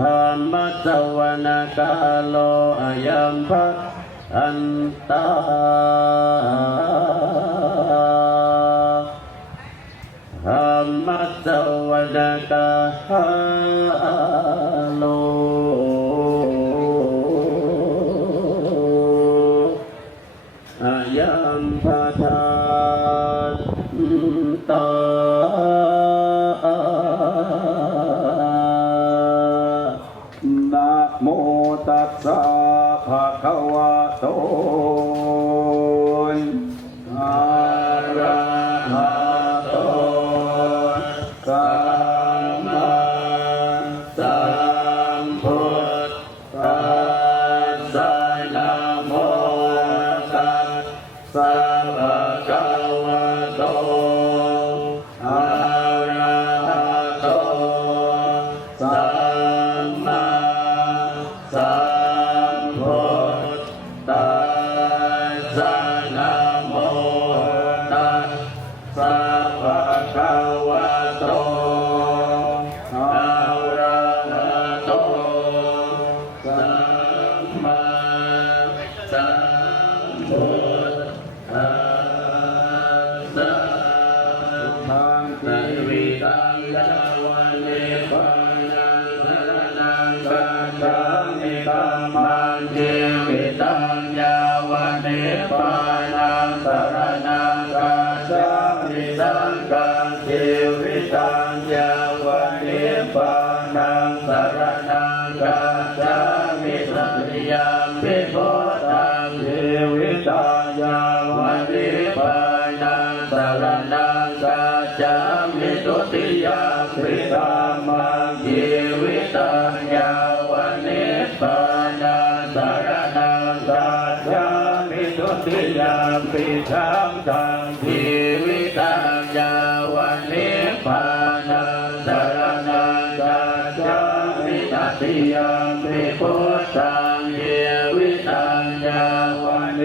ธัมมัสสวนาคาโลอายัมภะอันตาธัมมัสสวนาคาโลอายัมภะทันตานะโมตัสสะภะคะวะโตอะระหะโตสัมมาสัมพุทธัสสะนะโมตัสสะภะคะวะโตอะระหะโตสัมมาสัมพุทธัสสะนะโมตัสสะภะคะวะโตอะระหะโตสัมมาสัมพุทธัสสะทังสิวิตังยาวันเนปานังสรณังกัจฉามิธัมมังชีวิตังยาวันเนปานังสรณังกัจฉามิสังฆังชีวิตังยาวันเนปานังสรณังกัจฉามิสัตติยัมปิโพธังชีวิตังยาวันเนปานังสรณังกัจฉามิตุติยัมปิธัมมังชีวิตังยาวันเนปานังสรณังกัจฉามิตุติยัมปิสังฆังชีวิตังยาวันเนปานังสรณังกัจฉามิตติยัมปิพุทธังชีวิตังยาวันเน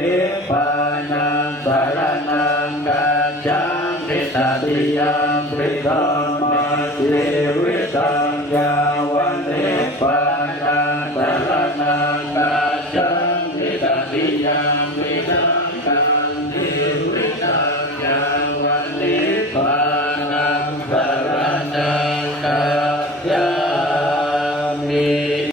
ปานังสรณังกัจฉามิตติยัมปิธัมมังชีวิตังยาวันเนปานังสรณังกัจฉามิตติยัมปิธัม